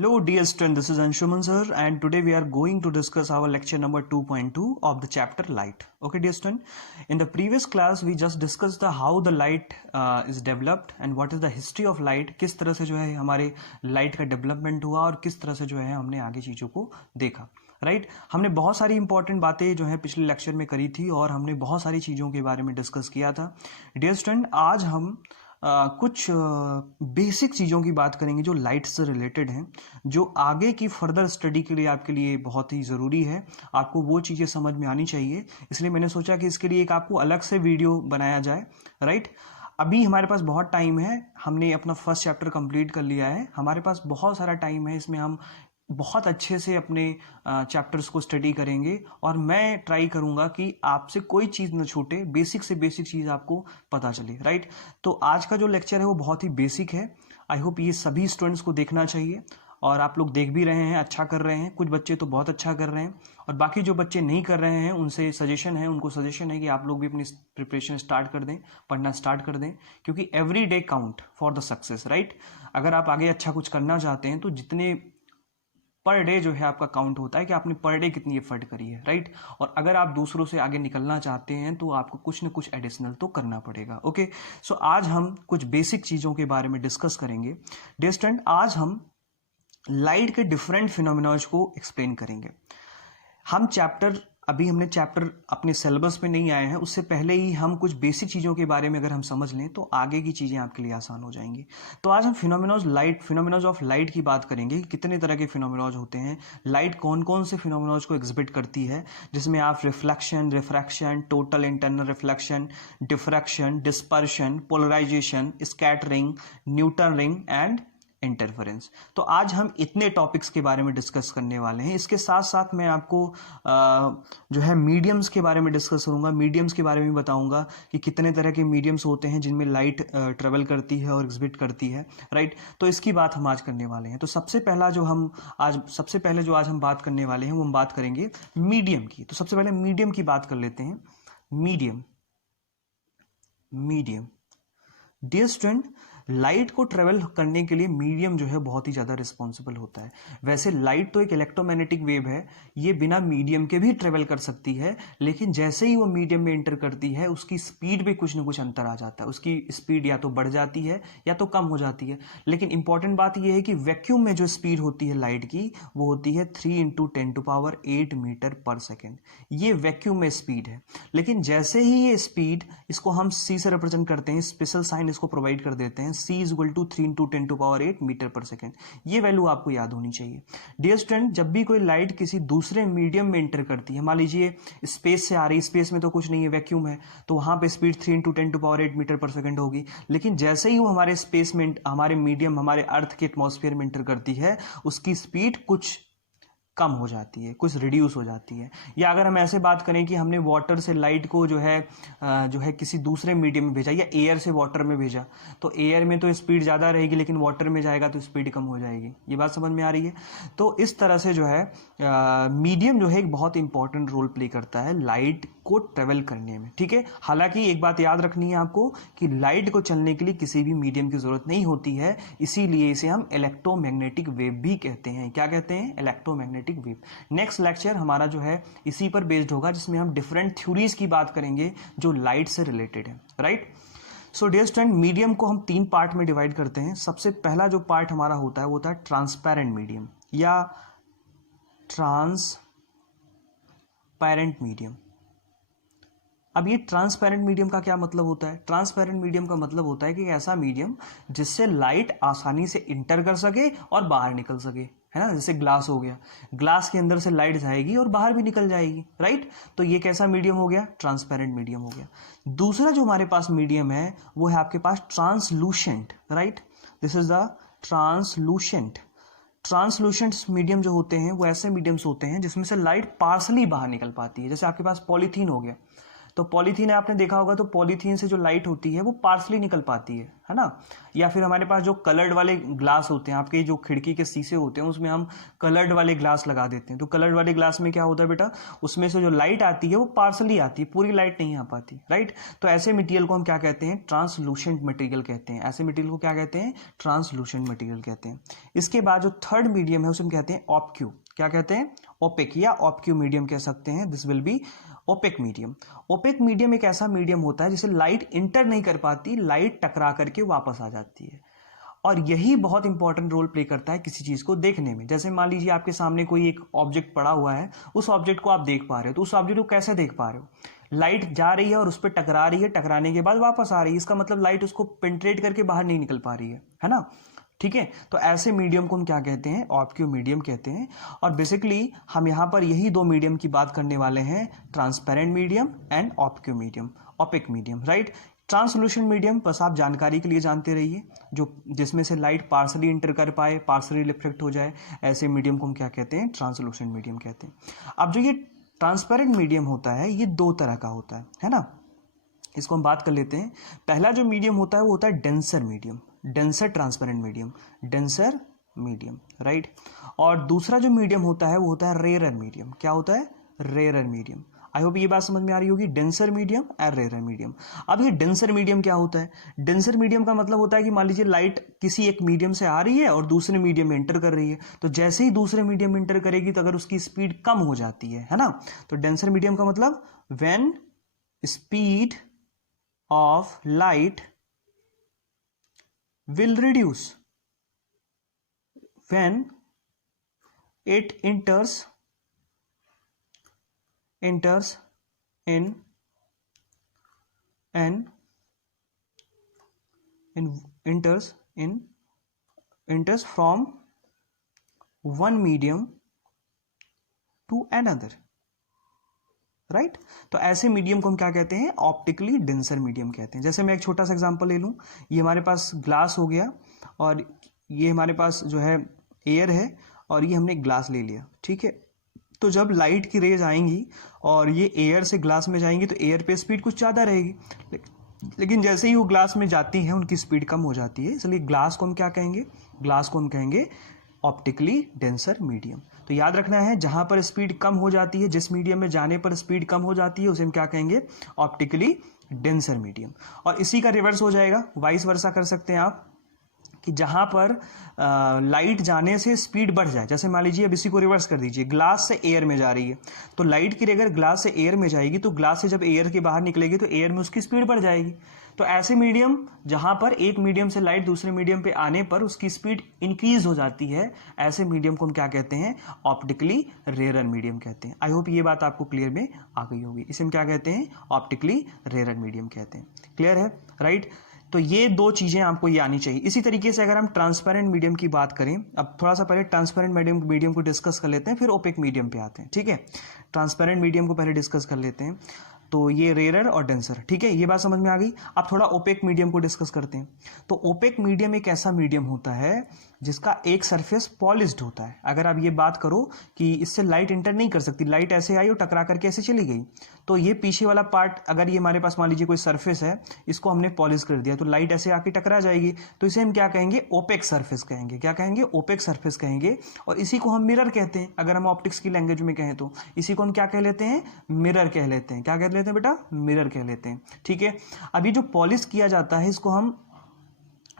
Hello dear student, this is Anshuman sir and today we are going to discuss our lecture number 2.2 of the chapter light. Okay dear student, in the previous class we just discussed the how the light is developed and what is the history of light, किस तरह से जो है हमारे light का development हुआ और किस तरह से जो है हमने आगे चीज़ों को देखा. राइट हमने बहुत सारी इंपॉर्टेंट बातें जो है पिछले लेक्चर में करी थी और हमने बहुत सारी चीज़ों के बारे में डिस्कस किया था. डियर स्टूडेंट, आज हम कुछ बेसिक चीज़ों की बात करेंगे जो लाइट से रिलेटेड हैं, जो आगे की फर्दर स्टडी के लिए आपके लिए बहुत ही ज़रूरी है. आपको वो चीज़ें समझ में आनी चाहिए, इसलिए मैंने सोचा कि इसके लिए एक आपको अलग से वीडियो बनाया जाए. राइट अभी हमारे पास बहुत टाइम है, हमने अपना फर्स्ट चैप्टर कंप्लीट कर लिया है, हमारे पास बहुत सारा टाइम है, इसमें हम बहुत अच्छे से अपने चैप्टर्स को स्टडी करेंगे और मैं ट्राई करूंगा कि आपसे कोई चीज़ न छूटे, बेसिक से बेसिक चीज़ आपको पता चले. राइट तो आज का जो लेक्चर है वो बहुत ही बेसिक है. आई होप ये सभी स्टूडेंट्स को देखना चाहिए और आप लोग देख भी रहे हैं, अच्छा कर रहे हैं. कुछ बच्चे तो बहुत अच्छा कर रहे हैं और बाकी जो बच्चे नहीं कर रहे हैं उनसे सजेशन है, उनको सजेशन है कि आप लोग भी अपनी प्रिपरेशन स्टार्ट कर दें, पढ़ना स्टार्ट कर दें, क्योंकि every day count for the success. Right अगर आप आगे अच्छा कुछ करना चाहते हैं तो जितने पर डे जो है आपका काउंट होता है कि आपने पर डे कितनी एफर्ट करी है. राइट और अगर आप दूसरों से आगे निकलना चाहते हैं तो आपको कुछ न कुछ एडिशनल तो करना पड़ेगा. ओके सो आज हम कुछ बेसिक चीज़ों के बारे में डिस्कस करेंगे. डियर स्टूडेंट, आज हम लाइट के डिफरेंट फिनोमिनॉज को एक्सप्लेन करेंगे. हमने चैप्टर अपने सिलेबस में नहीं आए हैं, उससे पहले ही हम कुछ बेसिक चीज़ों के बारे में अगर हम समझ लें तो आगे की चीज़ें आपके लिए आसान हो जाएंगी. तो आज हम फिनोमिनॉज ऑफ लाइट की बात करेंगे. कितने तरह के फिनोमिनॉज होते हैं, लाइट कौन कौन से फिनोमिनॉज को एग्जिबिट करती है, जिसमें आप reflection, refraction, total internal reflection, diffraction, dispersion, polarisation, scattering, Newton ring and interference. तो आज हम इतने टॉपिक्स के बारे में डिस्कस करने वाले हैं. इसके साथ साथ मैं आपको जो है मीडियम्स के बारे में डिस्कस करूंगा. मीडियम्स के बारे में बताऊंगा कि कितने तरह के मीडियम्स होते हैं जिनमें लाइट ट्रेवल करती है और एग्जिबिट करती है. राइट तो इसकी बात हम आज करने वाले हैं. तो सबसे पहले जो आज हम बात करने वाले हैं वो हम बात करेंगे मीडियम की. तो सबसे पहले मीडियम की बात कर लेते हैं. मीडियम डियर स्टूडेंट, लाइट को ट्रेवल करने के लिए मीडियम जो है बहुत ही ज़्यादा रिस्पॉन्सिबल होता है. वैसे लाइट तो एक इलेक्ट्रोमैग्नेटिक वेव है, ये बिना मीडियम के भी ट्रेवल कर सकती है, लेकिन जैसे ही वो मीडियम में एंटर करती है उसकी स्पीड में कुछ ना कुछ अंतर आ जाता है. उसकी स्पीड या तो बढ़ जाती है या तो कम हो जाती है. लेकिन इंपॉर्टेंट बात यह है कि वैक्यूम में जो स्पीड होती है लाइट की वो होती है 3 × 10⁸ मीटर पर सेकेंड. ये वैक्यूम में स्पीड है. लेकिन जैसे ही ये स्पीड, इसको हम सी से रिप्रेजेंट करते हैं, स्पेशल साइन इसको प्रोवाइड कर देते हैं, c is equal to 3 × 10⁸ metre पर सेकेंड. ये वैल्यू आपको याद होनी चाहिए. डियर स्टूडेंट, जब भी कोई लाइट किसी दूसरे मीडियम में एंटर करती है, मान लीजिए स्पेस से आ रही, स्पेस में तो कुछ नहीं है, वैक्यूम है, तो वहां पे स्पीड 3 × 10⁸ मीटर पर सेकेंड होगी. लेकिन जैसे ही वो हमारे स्पेस में, हमारे मीडियम, हमारे अर्थ के एटमॉस्फेयर में एंटर करती है, उसकी स्पीड कुछ कम हो जाती है, कुछ रिड्यूस हो जाती है. या अगर हम ऐसे बात करें कि हमने वाटर से लाइट को जो है किसी दूसरे मीडियम में भेजा या एयर से वाटर में भेजा, तो एयर में तो स्पीड ज़्यादा रहेगी लेकिन वाटर में जाएगा तो स्पीड कम हो जाएगी. ये बात समझ में आ रही है. तो इस तरह से जो है मीडियम जो है एक बहुत इंपॉर्टेंट रोल प्ले करता है लाइट को ट्रेवल करने में. ठीक है, हालांकि एक बात याद रखनी है आपको कि लाइट को चलने के लिए किसी भी मीडियम की जरूरत नहीं होती है, इसीलिए इसे हम इलेक्ट्रोमैग्नेटिक वेव भी कहते हैं. क्या कहते हैं? Electromagnetic wave. नेक्स्ट लेक्चर हमारा जो है इसी पर बेस्ड होगा, जिसमें हम डिफरेंट थ्योरीज की बात करेंगे जो लाइट से रिलेटेड है. Right so dear student, medium को हम 3 पार्ट में डिवाइड करते हैं. सबसे पहला जो पार्ट हमारा होता है वो होता है ट्रांसपेरेंट मीडियम या ट्रांसपेरेंट मीडियम. अब ये ट्रांसपेरेंट मीडियम का क्या मतलब होता है? ट्रांसपेरेंट मीडियम का मतलब होता है कि ऐसा मीडियम जिससे लाइट आसानी से इंटर कर सके और बाहर निकल सके, है ना. जैसे ग्लास हो गया, ग्लास के अंदर से लाइट जाएगी और बाहर भी निकल जाएगी. राइट तो ये कैसा मीडियम हो गया? ट्रांसपेरेंट मीडियम हो गया. दूसरा जो हमारे पास मीडियम है वो है आपके पास translucent. Right this is the translucent medium जो होते हैं वो ऐसे मीडियम्स होते हैं जिसमें से लाइट पार्सली बाहर निकल पाती है. जैसे आपके पास पॉलीथीन हो गया, तो पॉलीथीन आपने देखा होगा, तो पॉलीथीन से जो लाइट होती है वो पार्सली निकल पाती है ना। या फिर हमारे पास जो कलर्ड वाले ग्लास होते हैं, आपके जो खिड़की के शीशे होते हैं उसमें हम कलर्ड वाले ग्लास लगा देते हैं, तो कलर्ड वाले ग्लास में क्या होता है बेटा, उसमें से जो लाइट आती है वो पार्सली आती है, पूरी लाइट नहीं आ पाती, राइट। तो ऐसे मटेरियल को हम क्या कहते हैं, ट्रांसलूसेंट मटेरियल कहते हैं। ऐसे मटेरियल को क्या कहते हैं, ट्रांसलूसेंट मटेरियल कहते हैं। इसके बाद जो थर्ड मीडियम है उसे हम कहते हैं ऑप्क्यू। क्या कहते हैं, ओपेक या ऑप्क्यू मीडियम कह सकते हैं। This will be opaque medium. Opaque medium एक ऐसा मीडियम होता है जिसे लाइट इंटर नहीं कर पाती, लाइट टकरा करके वापस आ जाती है, और यही बहुत इंपॉर्टेंट रोल प्ले करता है किसी चीज को देखने में। जैसे मान लीजिए आपके सामने कोई एक ऑब्जेक्ट पड़ा हुआ है, उस ऑब्जेक्ट को आप देख पा रहे हो, तो उस ऑब्जेक्ट को कैसे देख पा रहे हो, लाइट जा रही है और उस पर टकरा रही है, टकराने के बाद वापस आ रही है, इसका मतलब लाइट उसको पेंट्रेट करके बाहर नहीं निकल पा रही है ना। ठीक है, तो ऐसे मीडियम को हम क्या कहते हैं, ऑप्क्यू मीडियम कहते हैं। और बेसिकली हम यहाँ पर यही दो मीडियम की बात करने वाले हैं, transparent medium and opaque medium, opaque medium, right. Translucent medium बस आप जानकारी के लिए जानते रहिए, जो जिसमें से लाइट पार्सली इंटर कर पाए, पार्सली रिफ्लेक्ट हो जाए, ऐसे मीडियम को हम क्या कहते हैं, ट्रांसलूसेंट मीडियम कहते हैं। अब जो ये ट्रांसपेरेंट मीडियम होता है ये दो तरह का होता है ना, इसको हम बात कर लेते हैं। पहला जो मीडियम होता है वो होता है denser medium, denser transparent medium, denser medium, right. और दूसरा जो मीडियम होता है वो होता है रेयर मीडियम। क्या होता है, रेयर मीडियम। आई होप ये बात समझ में आ रही होगी, डेंसर मीडियम और रेयर मीडियम। अब ये डेंसर मीडियम क्या होता है, डेंसर मीडियम का मतलब होता है कि मान लीजिए लाइट किसी एक मीडियम से आ रही है और दूसरे मीडियम में एंटर कर रही है, तो जैसे ही दूसरे मीडियम में एंटर करेगी तो अगर उसकी स्पीड कम हो जाती है ना, तो डेंसर मीडियम का मतलब when speed of light will reduce when it enters in enters from one medium to another, right. तो ऐसे मीडियम को हम क्या कहते हैं, ऑप्टिकली डेंसर मीडियम कहते हैं। जैसे मैं एक छोटा सा एग्जांपल ले लूँ, ये हमारे पास ग्लास हो गया और ये हमारे पास जो है एयर है और ये हमने ग्लास ले लिया, ठीक है। तो जब लाइट की रेज आएंगी और ये एयर से ग्लास में जाएंगी तो एयर पे स्पीड कुछ ज़्यादा रहेगी, लेकिन जैसे ही वो ग्लास में जाती हैं उनकी स्पीड कम हो जाती है, इसलिए ग्लास को हम क्या कहेंगे, ग्लास को हम कहेंगे ऑप्टिकली डेंसर मीडियम। तो याद रखना है, जहां पर स्पीड कम हो जाती है, जिस मीडियम में जाने पर स्पीड कम हो जाती है उसे हम क्या कहेंगे, ऑप्टिकली डेंसर मीडियम। और इसी का रिवर्स हो जाएगा, वाइस वर्सा कर सकते हैं आप, कि जहां पर लाइट जाने से स्पीड बढ़ जाए। जैसे मान लीजिए अब इसी को रिवर्स कर दीजिए, ग्लास से एयर में जा रही है, तो लाइट की अगर ग्लास से एयर में जाएगी तो ग्लास से जब एयर के बाहर निकलेगी तो एयर में उसकी स्पीड बढ़ जाएगी। तो ऐसे मीडियम जहां पर एक मीडियम से लाइट दूसरे मीडियम पे आने पर उसकी स्पीड इंक्रीज हो जाती है, ऐसे मीडियम को हम क्या कहते हैं, ऑप्टिकली रेयर मीडियम कहते हैं। आई होप ये बात आपको क्लियर में आ गई होगी। इसे हम क्या कहते हैं, ऑप्टिकली रेयर मीडियम कहते हैं। क्लियर है, राइट। तो ये दो चीजें आपको ये आनी चाहिए। इसी तरीके से अगर हम ट्रांसपेरेंट मीडियम की बात करें, अब थोड़ा सा पहले ट्रांसपेरेंट मीडियम को डिस्कस कर लेते हैं, फिर ओपेक मीडियम पे आते हैं, ठीक है। ट्रांसपेरेंट मीडियम को पहले डिस्कस कर लेते हैं। तो ये रेयर और डेंसर, ठीक है, ये बात समझ में आ गई। अब थोड़ा ओपेक मीडियम को डिस्कस करते हैं। तो ओपेक मीडियम एक ऐसा मीडियम होता है जिसका एक सरफेस पॉलिश्ड होता है। अगर आप ये बात करो कि इससे लाइट इंटर नहीं कर सकती, लाइट ऐसे आई और टकरा करके ऐसे चली गई, तो ये पीछे वाला पार्ट, अगर ये हमारे पास मान लीजिए कोई सरफेस है, इसको हमने पॉलिश कर दिया तो लाइट ऐसे आके टकरा जाएगी, तो इसे हम क्या कहेंगे, ओपेक सरफेस कहेंगे। क्या कहेंगे, ओपेक सरफेस कहेंगे। और इसी को हम मिरर कहते हैं, अगर हम ऑप्टिक्स की लैंग्वेज में कहें तो इसी को हम क्या कह लेते हैं, मिरर कह लेते हैं। क्या कह लेते हैं बेटा, मिरर कह लेते हैं, ठीक है। अभी जो पॉलिश किया जाता है इसको हम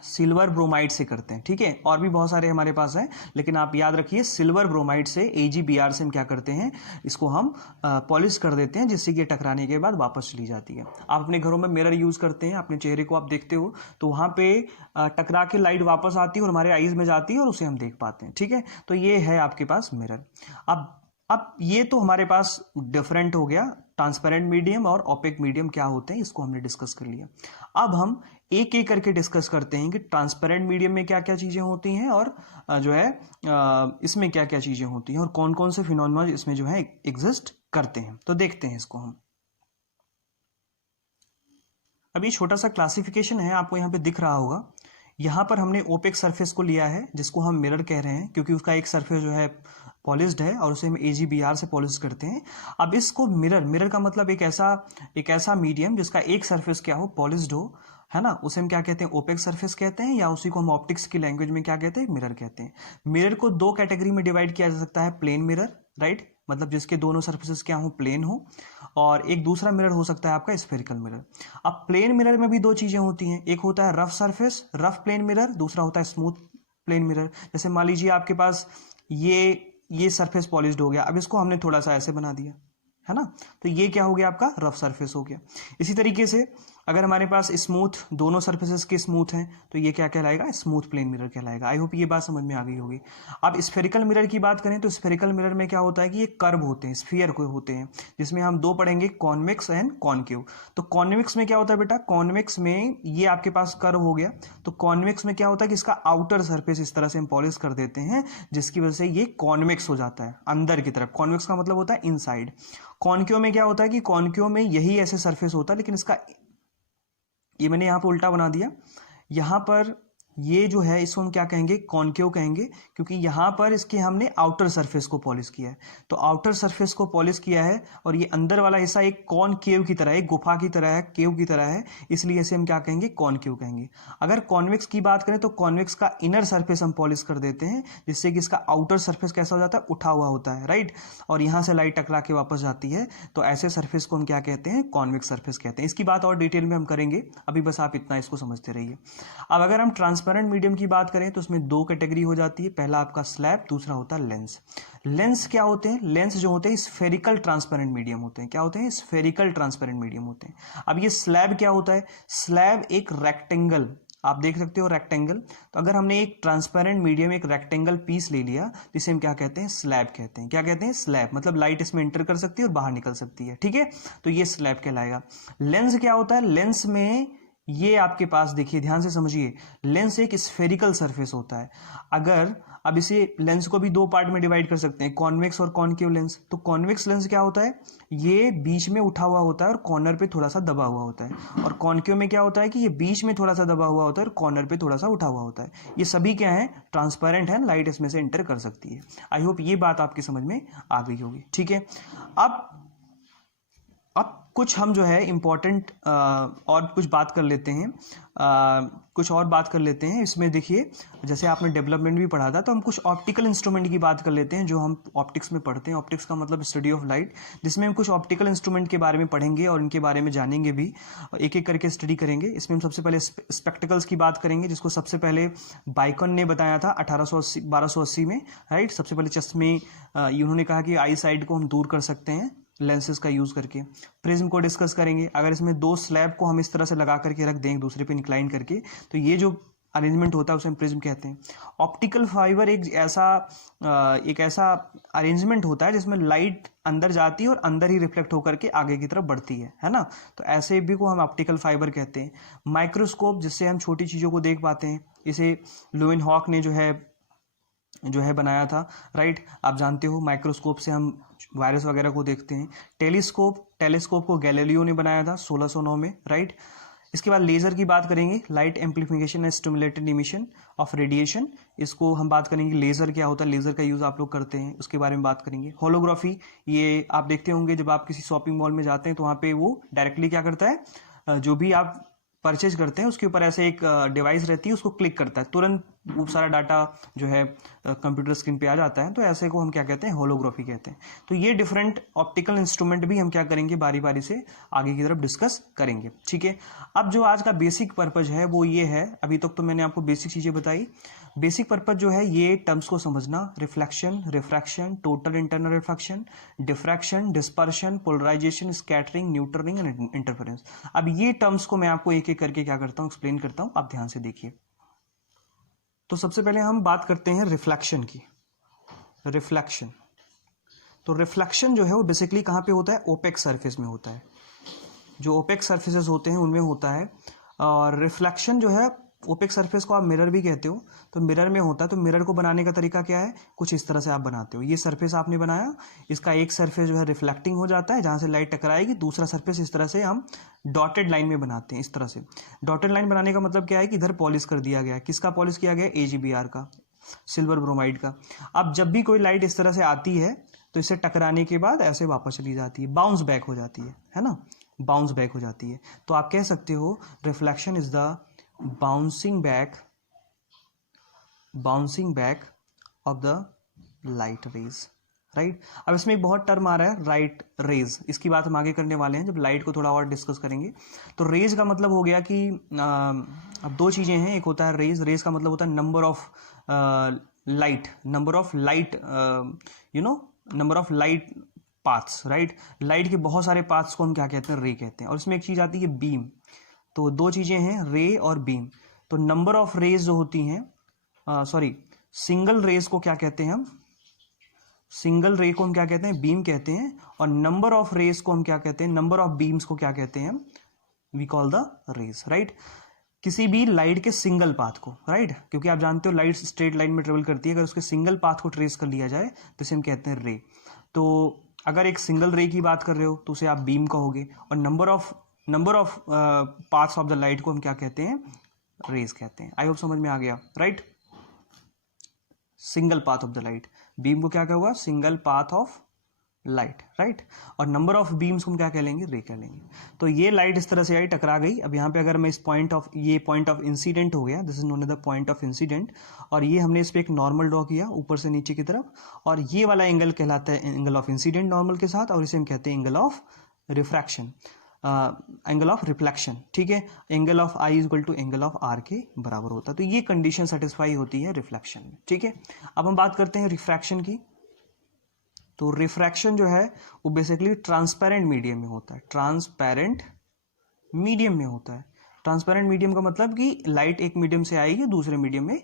सिल्वर ब्रोमाइड से करते हैं, ठीक है। और भी बहुत सारे हमारे पास हैं, लेकिन आप याद रखिए सिल्वर ब्रोमाइड से, AgBr से हम क्या करते हैं, इसको हम पॉलिश कर देते हैं, जिससे कि टकराने के बाद वापस चली जाती है। आप अपने घरों में मिरर यूज करते हैं, अपने चेहरे को आप देखते हो तो वहां पे टकरा के लाइट वापस आती है और हमारे आईज में जाती है और उसे हम देख पाते हैं, ठीक है। तो ये है आपके पास मिरर। अब ये तो हमारे पास डिफरेंट हो गया, ट्रांसपेरेंट मीडियम और ओपेक मीडियम क्या होते हैं, इसको हमने डिस्कस कर लिया। अब हम एक एक करके डिस्कस करते हैं कि ट्रांसपेरेंट मीडियम में क्या क्या चीजें होती हैं और जो है इसमें क्या क्या चीजें होती हैं और कौन कौन से फिनोमेना इसमें जो है एग्जिस्ट करते हैं। तो देखते हैं इसको हम। अभी छोटा सा क्लासिफिकेशन है, आपको यहाँ पे दिख रहा होगा। यहाँ पर हमने ओपेक सरफेस को लिया है जिसको हम मिरर कह रहे हैं, क्योंकि उसका एक सरफेस जो है पॉलिश्ड है और उसे हम AgBr से पॉलिश करते हैं। अब इसको मिरर का मतलब एक ऐसा मीडियम जिसका एक सरफेस क्या हो, पॉलिश्ड हो, है ना, उसे हम क्या कहते हैं, ओपेक सरफेस कहते हैं, या उसी को हम ऑप्टिक्स की लैंग्वेज में क्या कहते हैं, मिरर कहते हैं। मिरर को दो कैटेगरी में डिवाइड किया जा सकता है, प्लेन मिरर, राइट, मतलब जिसके दोनों सरफेसेस क्या हो, प्लेन हो, और एक दूसरा मिरर हो सकता है आपका स्फेरिकल मिरर। अब प्लेन मिरर में भी दो चीजें होती हैं, एक होता है rough surface, rough plane mirror, दूसरा होता है स्मूथ प्लेन मिरर। जैसे मान लीजिए आपके पास ये सरफेस पॉलिश्ड हो गया, अब इसको हमने थोड़ा सा ऐसे बना दिया, है ना, तो ये क्या हो गया, आपका रफ सरफेस हो गया। इसी तरीके से अगर हमारे पास स्मूथ, दोनों सरफेसेस के स्मूथ हैं, तो ये क्या कहलाएगा, स्मूथ प्लेन मिरर कहलाएगा। आई होप ये बात समझ में आ गई होगी। अब स्फेरिकल मिरर की बात करें तो स्फेरिकल मिरर में क्या होता है कि ये कर्व होते हैं, स्फीयर को होते हैं, जिसमें हम दो पढ़ेंगे, कॉन्वेक्स एंड कॉन्केव। तो कॉन्वेक्स में क्या होता है बेटा, कॉन्वेक्स में ये आपके पास कर्व हो गया, तो कॉन्वेक्स में क्या होता है कि इसका आउटर सरफेस इस तरह से हम पॉलिश कर देते हैं, जिसकी वजह से ये कॉन्वेक्स हो जाता है अंदर की तरफ। कॉन्वेक्स का मतलब होता है इनसाइड। कॉन्केव में क्या होता है कि कॉन्केव में यही ऐसे सरफेस होता है, लेकिन इसका, ये मैंने यहाँ पर उल्टा बना दिया, यहाँ पर ये जो है इसको हम क्या कहेंगे, कॉन्केव कहेंगे, क्योंकि यहाँ पर इसके हमने आउटर सरफेस को पॉलिश किया है। तो आउटर सरफेस को पॉलिश किया है और ये अंदर वाला हिस्सा एक कॉनकेव की तरह है, एक गुफा की तरह है, केव की तरह है, इसलिए इसे हम क्या कहेंगे, कॉनकेव कहेंगे। अगर कॉन्वेक्स की बात करें तो कॉन्वेक्स का इनर सरफेस हम पॉलिश कर देते हैं, जिससे कि इसका आउटर सरफेस कैसा हो जाता है, उठा हुआ होता है, राइट, और यहाँ से लाइट टकरा के वापस जाती है, तो ऐसे सरफेस को हम क्या कहते हैं, कॉन्वेक्स सरफेस कहते हैं। इसकी बात और डिटेल में हम करेंगे, अभी बस आप इतना इसको समझते रहिए। अब अगर हम ट्रांसपेरेंट मीडियम की बात करें तो उसमें दो कैटेगरी हो जाती है, पहला आपका स्लैब, दूसरा होता है लेंस। लेंस क्या होते हैं, लेंस जो होते हैं स्फेरिकल ट्रांसपेरेंट मीडियम होते हैं। क्या होते हैं, स्फेरिकल ट्रांसपेरेंट मीडियम होते हैं। अब ये स्लैब क्या होता है, स्लैब एक रेक्टेंगल, आप देख सकते हो रेक्टेंगल, तो अगर हमने एक ट्रांसपेरेंट मीडियम, एक रेक्टेंगल पीस ले लिया, जिसे हम क्या कहते हैं, स्लैब कहते हैं। क्या कहते हैं, स्लैब, मतलब लाइट इसमें एंटर कर सकती है और बाहर निकल सकती है, ठीक है, तो ये स्लैब कहलाएगा। लेंस क्या होता है, लेंस में ये आपके पास देखिए, ध्यान से समझिए, लेंस एक स्फेरिकल सरफेस होता है। अगर अब इसे लेंस को भी दो पार्ट में डिवाइड कर सकते हैं, कॉन्वेक्स और कॉनकेव लेंस। तो कॉन्वेक्स लेंस क्या होता है, ये बीच में उठा हुआ होता है और कॉर्नर पे थोड़ा सा दबा हुआ होता है, और कॉनकेव में क्या होता है कि ये बीच में थोड़ा सा दबा हुआ होता है और कॉर्नर पे थोड़ा सा उठा हुआ होता है। ये सभी क्या है, ट्रांसपेरेंट है, लाइट इसमें से एंटर कर सकती है। आई होप ये बात आपकी समझ में आ गई होगी, ठीक है। अब कुछ हम जो है इम्पॉर्टेंट और कुछ बात कर लेते हैं, कुछ और बात कर लेते हैं। इसमें देखिए, जैसे आपने डेवलपमेंट भी पढ़ा था, तो हम कुछ ऑप्टिकल इंस्ट्रूमेंट की बात कर लेते हैं, जो हम ऑप्टिक्स में पढ़ते हैं। ऑप्टिक्स का मतलब स्टडी ऑफ लाइट, जिसमें हम कुछ ऑप्टिकल इंस्ट्रूमेंट के बारे में पढ़ेंगे और इनके बारे में जानेंगे भी, एक एक करके स्टडी करेंगे। इसमें हम सबसे पहले स्पेक्टिकल्स की बात करेंगे, जिसको सबसे पहले बाइकन ने बताया था 1280 में, राइट। सबसे पहले चश्मे उन्होंने कहा कि आई साइड को हम दूर कर सकते हैं लेंसेज का यूज करके। प्रिज्म को डिस्कस करेंगे, अगर इसमें दो स्लैब को हम इस तरह से लगा करके रख दें एक दूसरे पे इंक्लाइन करके, तो ये जो अरेंजमेंट होता है उसे हम प्रिज्म कहते हैं। ऑप्टिकल फाइबर एक ऐसा अरेंजमेंट होता है जिसमें लाइट अंदर जाती है और अंदर ही रिफ्लेक्ट होकर के आगे की तरफ बढ़ती है ना, तो ऐसे भी को हम ऑप्टिकल फाइबर कहते हैं। माइक्रोस्कोप, जिससे हम छोटी चीज़ों को देख पाते हैं, इसे लुइनहॉक ने जो है बनाया था, राइट। आप जानते हो माइक्रोस्कोप से हम वायरस वगैरह को देखते हैं। टेलीस्कोप को गैलीलियो ने बनाया था 1609 में, राइट। इसके बाद लेज़र की बात करेंगे, light amplification and stimulated emission of radiation. इसको हम बात करेंगे, लेज़र क्या होता है, लेज़र का यूज़ आप लोग करते हैं, उसके बारे में बात करेंगे। होलोग्राफी, ये आप देखते होंगे जब आप किसी शॉपिंग मॉल में जाते हैं तो वहाँ पे वो डायरेक्टली क्या करता है, जो भी आप परचेज करते हैं उसके ऊपर ऐसे एक डिवाइस रहती है, उसको क्लिक करता है, तुरंत वो सारा डाटा जो है कंप्यूटर स्क्रीन पे आ जाता है, तो ऐसे को हम क्या कहते हैं, होलोग्राफी कहते हैं। तो ये डिफरेंट ऑप्टिकल इंस्ट्रूमेंट भी हम क्या करेंगे, बारी बारी से आगे की तरफ डिस्कस करेंगे, ठीक है। अब जो आज का बेसिक पर्पज है वो ये है, अभी तक तो मैंने आपको बेसिक चीज़ें बताई। बेसिक पर्पज जो है ये टर्म्स को समझना, reflection, refraction, total internal reflection, diffraction, dispersion, polarisation, scattering, न्यूट्रलिंग एंड इंटरफेरेंस। अब ये टर्म्स को मैं आपको एक एक करके क्या करता हूँ, एक्सप्लेन करता हूँ, आप ध्यान से देखिए। तो सबसे पहले हम बात करते हैं रिफ्लेक्शन की। रिफ्लेक्शन, तो रिफ्लेक्शन जो है वो बेसिकली कहाँ पे होता है, ओपेक सरफेस में होता है। जो ओपेक सरफेसेस होते हैं उनमें होता है। और रिफ्लेक्शन जो है, ओपेक सरफेस को आप मिरर भी कहते हो, तो मिरर में होता है। तो मिरर को बनाने का तरीका क्या है, कुछ इस तरह से आप बनाते हो। ये सरफेस आपने बनाया, इसका एक सरफेस जो है रिफ्लेक्टिंग हो जाता है, जहाँ से लाइट टकराएगी, दूसरा सरफेस इस तरह से हम डॉटेड लाइन में बनाते हैं। इस तरह से डॉटेड लाइन बनाने का मतलब क्या है कि इधर पॉलिश कर दिया गया है। किसका पॉलिश किया गया है, AgBr का। सिल्वर ब्रोमाइड का। अब जब भी कोई लाइट इस तरह से आती है तो इससे टकराने के बाद ऐसे वापस चली जाती है, बाउंस बैक हो जाती है ना, बाउंस बैक हो जाती है। तो आप कह सकते हो reflection is the bouncing back of the light rays, right. अब इसमें एक बहुत टर्म आ रहा है राइट रेज, इसकी बात हम आगे करने वाले हैं जब लाइट को थोड़ा और डिस्कस करेंगे। तो रेज का मतलब हो गया कि अब दो चीजें हैं, एक होता है रेज का मतलब होता है number of light, number of light paths, right. Light के बहुत सारे पाथ्स को हम क्या कहते हैं, रे कहते हैं। और इसमें एक चीज आती है बीम, तो दो चीजें हैं रे और बीम। तो नंबर ऑफ रेज जो होती हैं, सिंगल रेज को क्या कहते हैं हम, सिंगल रे को हम क्या कहते हैं, बीम कहते हैं। और नंबर ऑफ रेज को हम क्या कहते हैं, नंबर ऑफ बीम्स को क्या कहते हैं, we call the rays, right. किसी भी लाइट के सिंगल पाथ को, राइट, क्योंकि आप जानते हो लाइट स्ट्रेट लाइन में ट्रेवल करती है, अगर उसके सिंगल पाथ को ट्रेस कर लिया जाए तो इसे हम कहते हैं रे। तो अगर एक सिंगल रे की बात कर रहे हो तो उसे आप बीम कहोगे, और number of paths of the light को हम क्या कहते हैं, रेज कहते हैं। आई होप समझ में आ गया, right. Single path of the light, beam को क्या कहोगा, single path of light, right. और नंबर ऑफ बीम्स को हम क्या कह लेंगे, रे कह लेंगे। तो ये लाइट इस तरह से आई, टकरा गई। अब यहाँ पे अगर मैं इस पॉइंट ऑफ इंसिडेंट हो गया, this is known as the point of incident, और ये हमने इस पे एक नॉर्मल ड्रॉ किया ऊपर से नीचे की तरफ, और ये वाला एंगल कहलाता है एंगल ऑफ इंसिडेंट नॉर्मल के साथ, और इसे हम कहते हैं angle of refraction, angle of reflection, ठीक है। Angle of i is equal to angle of r के बराबर होता है। तो ये कंडीशन सेटिस्फाई होती है रिफ्लेक्शन में, ठीक है। अब हम बात करते हैं रिफ्रैक्शन की। तो रिफ्रैक्शन जो है वो बेसिकली ट्रांसपेरेंट मीडियम में होता है, ट्रांसपेरेंट मीडियम में होता है। ट्रांसपेरेंट मीडियम का मतलब कि लाइट एक मीडियम से आएगी दूसरे मीडियम में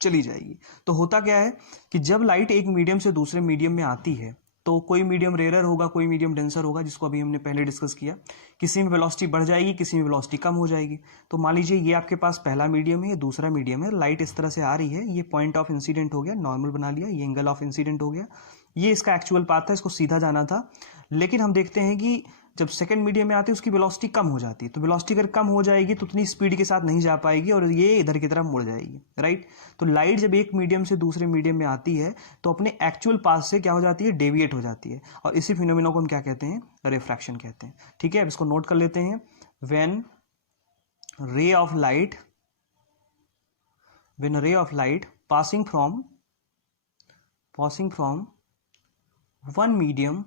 चली जाएगी। तो होता क्या है कि जब लाइट एक मीडियम से दूसरे मीडियम में आती है तो कोई मीडियम रेयर होगा, कोई मीडियम डेंसर होगा, जिसको अभी हमने पहले डिस्कस किया। किसी में वेलोसिटी बढ़ जाएगी, किसी में वेलोसिटी कम हो जाएगी। तो मान लीजिए ये आपके पास पहला मीडियम है, ये दूसरा मीडियम है, लाइट इस तरह से आ रही है, ये पॉइंट ऑफ इंसिडेंट हो गया, नॉर्मल बना लिया, ये एंगल ऑफ इंसिडेंट हो गया, ये इसका एक्चुअल पाथ था, इसको सीधा जाना था। लेकिन हम देखते हैं कि जब सेकंड मीडियम में आती है उसकी वेलोसिटी कम हो जाती है। तो वेलोसिटी अगर कम हो जाएगी तो उतनी स्पीड के साथ नहीं जा पाएगी और ये इधर की तरफ मुड़ जाएगी, राइट। तो लाइट जब एक मीडियम से दूसरे मीडियम में आती है तो अपने एक्चुअल पाथ से क्या हो जाती है, डेविएट हो जाती है, और इसी फिनोमेना को हम क्या कहते हैं, रिफ्रैक्शन कहते हैं, ठीक है। अब इसको नोट कर लेते हैं। When ray of light passing from one medium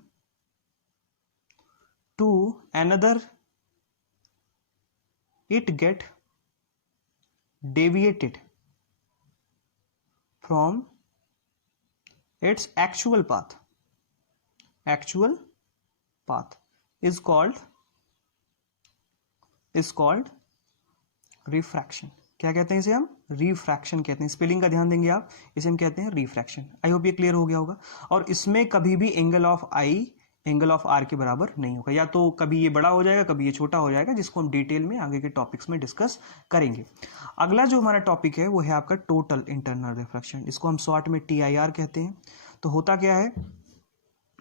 to another, it get deviated from its actual path. Actual path is called refraction. क्या कहते हैं इसे हम, रिफ्रैक्शन कहते हैं। स्पेलिंग का ध्यान देंगे आप, इसे हम कहते हैं रिफ्रैक्शन। आई होप ये क्लियर हो गया होगा। और इसमें कभी भी angle of i angle of r के बराबर नहीं होगा, या तो कभी ये बड़ा हो जाएगा, कभी ये छोटा हो जाएगा, जिसको हम डिटेल में आगे के टॉपिक्स में डिस्कस करेंगे। अगला जो हमारा टॉपिक है वो है आपका टोटल इंटरनल रिफ्रैक्शन, इसको हम शॉर्ट में TIR कहते हैं। तो होता क्या है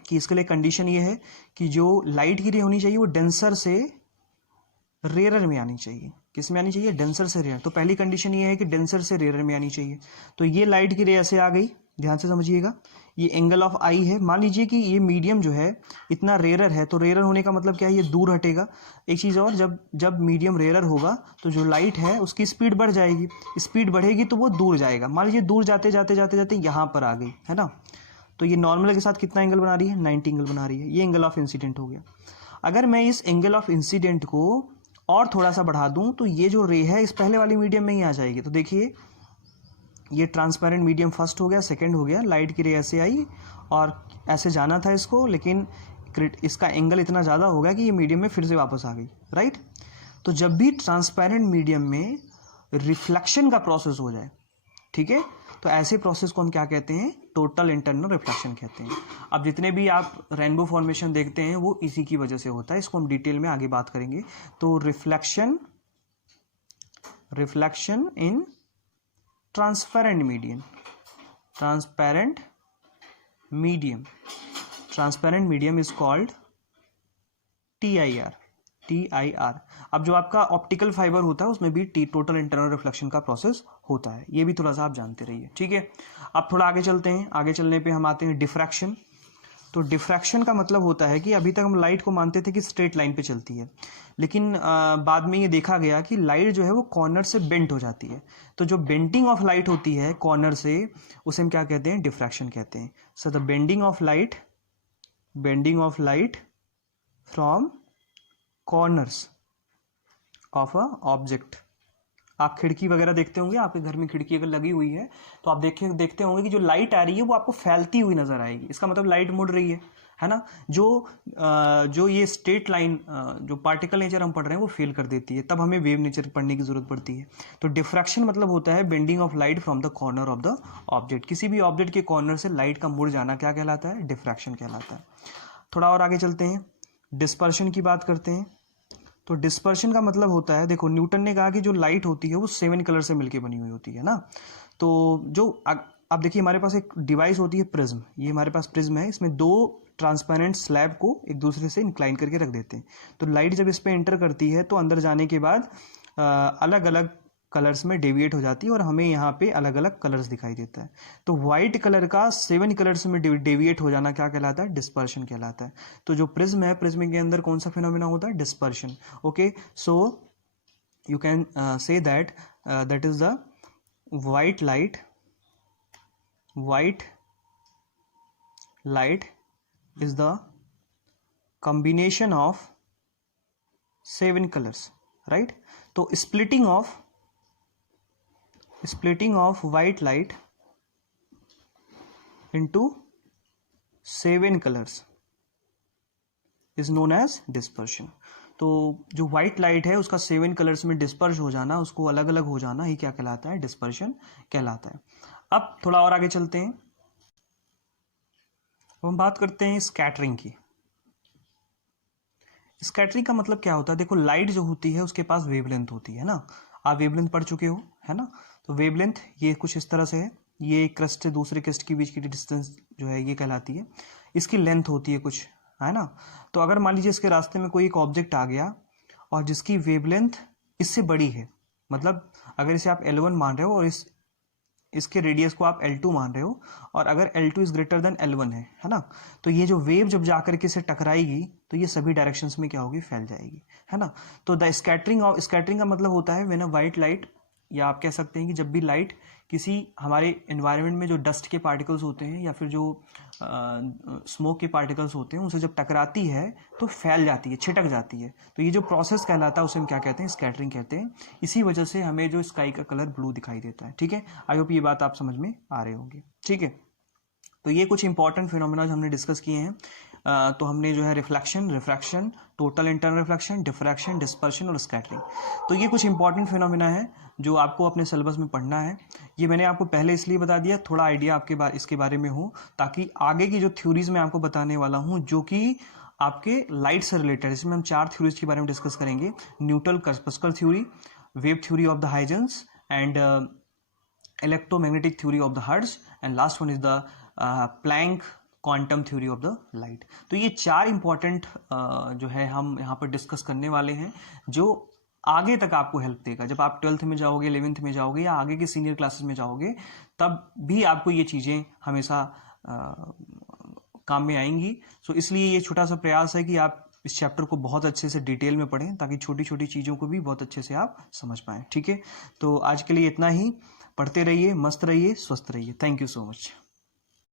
कि इसके लिए कंडीशन ये है कि जो लाइट की रे होनी चाहिए वो डेंसर से रेयर में आनी चाहिए। किस में आनी चाहिए, डेंसर से रेयर। तो पहली कंडीशन ये है कि डेंसर से रेयर में आनी चाहिए। तो ये लाइट की रे ऐसे आ गई, ध्यान से समझिएगा, ये एंगल ऑफ आई है। मान लीजिए कि ये मीडियम जो है इतना रेयर है, तो रेयर होने का मतलब क्या है, ये दूर हटेगा। एक चीज़ और, जब मीडियम रेयर होगा तो जो लाइट है उसकी स्पीड बढ़ जाएगी, स्पीड बढ़ेगी तो वो दूर जाएगा। मान लीजिए दूर जाते जाते जाते जाते यहाँ पर आ गई, है ना। तो ये नॉर्मल के साथ कितना एंगल बना रही है, 90 एंगल बना रही है। ये एंगल ऑफ इंसिडेंट हो गया। अगर मैं इस एंगल ऑफ इंसिडेंट को और थोड़ा सा बढ़ा दूं तो ये जो रे है इस पहले वाली मीडियम में ही आ जाएगी। तो देखिए ये ट्रांसपेरेंट मीडियम फर्स्ट हो गया, सेकंड हो गया, लाइट की रे ऐसे आई और ऐसे जाना था इसको, लेकिन इसका एंगल इतना ज़्यादा हो गया कि ये मीडियम में फिर से वापस आ गई, राइट। तो जब भी ट्रांसपेरेंट मीडियम में रिफ्लेक्शन का प्रोसेस हो जाए, ठीक है, तो ऐसे प्रोसेस को हम क्या कहते हैं, टोटल इंटरनल रिफ्लेक्शन कहते हैं। अब जितने भी आप रेनबो फॉर्मेशन देखते हैं वो इसी की वजह से होता है, इसको हम डिटेल में आगे बात करेंगे। तो reflection in transparent medium is called TIR, TIR। अब जो आपका ऑप्टिकल फाइबर होता है उसमें भी टोटल इंटरनल रिफ्लेक्शन का प्रोसेस होता है, ये भी थोड़ा सा आप जानते रहिए, ठीक है। अब थोड़ा आगे चलते हैं, आगे चलने पे हम आते हैं डिफ्रैक्शन। तो डिफ्रैक्शन का मतलब होता है कि अभी तक हम लाइट को मानते थे कि स्ट्रेट लाइन पे चलती है, लेकिन बाद में ये देखा गया कि लाइट जो है वो कॉर्नर से बेंट हो जाती है। तो जो बेंडिंग ऑफ लाइट होती है कॉर्नर से, उसे हम क्या कहते हैं, डिफ्रैक्शन कहते हैं। So the bending of light from corners of a object. आप खिड़की वगैरह देखते होंगे, आपके घर में खिड़की अगर लगी हुई है तो आप देखते होंगे कि जो लाइट आ रही है वो आपको फैलती हुई नजर आएगी, इसका मतलब लाइट मुड़ रही है ना। जो ये स्ट्रेट लाइन जो पार्टिकल नेचर हम पढ़ रहे हैं वो फेल कर देती है, तब हमें वेव नेचर पढ़ने की जरूरत पड़ती है। तो डिफ्रैक्शन मतलब होता है bending of light from the corner of the object. किसी भी ऑब्जेक्ट के कॉर्नर से लाइट का मुड़ जाना क्या कहलाता है, डिफ्रैक्शन कहलाता है। थोड़ा और आगे चलते हैं, डिस्पर्शन की बात करते हैं। तो डिस्पर्शन का मतलब होता है, देखो न्यूटन ने कहा कि जो लाइट होती है वो 7 कलर से मिलके बनी हुई होती है ना। तो जो आप देखिए हमारे पास एक डिवाइस होती है प्रिज्म, ये हमारे पास प्रिज्म है, इसमें 2 ट्रांसपेरेंट स्लैब को एक दूसरे से इंक्लाइन करके रख देते हैं। तो लाइट जब इस पर एंटर करती है तो अंदर जाने के बाद अलग अलग कलर्स में डेविएट हो जाती है और हमें यहाँ पे अलग अलग कलर्स दिखाई देता है। तो वाइट कलर का 7 कलर्स में डेविएट हो जाना क्या कहलाता है, डिस्पर्शन कहलाता है। तो जो प्रिज्म है, प्रिज्म के अंदर कौन सा फिनोमेना होता है, dispersion. Okay, so you can say that is the white light is the combination of 7 colors, right? तो splitting of white light into 7 colors is known as dispersion. तो जो व्हाइट लाइट है उसका 7 कलर्स में disperse हो जाना, उसको अलग अलग हो जाना, ही क्या कहलाता है, डिस्पर्शन कहलाता है। अब थोड़ा और आगे चलते हैं, हम बात करते हैं स्कैटरिंग की। स्कैटरिंग का मतलब क्या होता है, देखो लाइट जो होती है उसके पास वेवलेंथ होती है ना, आप वेवलेंथ पढ़ चुके हो है ना। तो वेवलेंथ ये कुछ इस तरह से है, ये एक क्रस्ट से दूसरे क्रस्ट के बीच की डिस्टेंस जो है ये कहलाती है। इसकी लेंथ होती है कुछ, है ना। तो अगर मान लीजिए इसके रास्ते में कोई एक ऑब्जेक्ट आ गया और जिसकी वेवलेंथ इससे बड़ी है, मतलब अगर इसे आप L1 मान रहे हो और इसके रेडियस को आप L2 मान रहे हो, और अगर L2 is greater than L1 है ना, तो ये जो वेव जब जाकर के इसे टकराएगी तो ये सभी डायरेक्शंस में क्या होगी, फैल जाएगी, है ना। तो द स्कैटरिंग का मतलब होता है व्हेन अ व्हाइट लाइट, या आप कह सकते हैं कि जब भी लाइट किसी हमारे एनवायरनमेंट में जो डस्ट के पार्टिकल्स होते हैं या फिर जो स्मोक के पार्टिकल्स होते हैं उनसे जब टकराती है तो फैल जाती है, छिटक जाती है। तो ये जो प्रोसेस कहलाता है उसे हम क्या कहते हैं, स्कैटरिंग कहते हैं। इसी वजह से हमें जो स्काई का कलर ब्लू दिखाई देता है, ठीक है। आई होप ये बात आप समझ में आ रहे होंगे, ठीक है। तो ये कुछ इंपॉर्टेंट फिनोमेना हमने डिस्कस किए हैं। तो हमने जो है reflection, refraction, total internal reflection, diffraction, dispersion और स्कैटरिंग, तो ये कुछ इंपॉर्टेंट फिनोमेना है जो आपको अपने सिलेबस में पढ़ना है। ये मैंने आपको पहले इसलिए बता दिया, थोड़ा आइडिया आपके इसके बारे में हो, ताकि आगे की जो थ्योरीज मैं आपको बताने वाला हूँ जो कि आपके लाइट से रिलेटेड, इसमें हम 4 थ्योरीज के बारे में डिस्कस करेंगे। Newton corpuscular theory, wave theory of the Huygens and electromagnetic theory of the Hertz, and last one is the Planck quantum theory of the light. तो ये 4 इंपॉर्टेंट जो है हम यहाँ पर डिस्कस करने वाले हैं, जो आगे तक आपको हेल्प देगा। जब आप 12th में जाओगे, 11th में जाओगे या आगे के सीनियर क्लासेस में जाओगे, तब भी आपको ये चीज़ें हमेशा काम में आएंगी। सो इसलिए ये छोटा सा प्रयास है कि आप इस चैप्टर को बहुत अच्छे से डिटेल में पढ़ें, ताकि छोटी छोटी चीज़ों को भी बहुत अच्छे से आप समझ पाएँ, ठीक है। तो आज के लिए इतना ही, पढ़ते रहिए, मस्त रहिए, स्वस्थ रहिए। Thank you so much.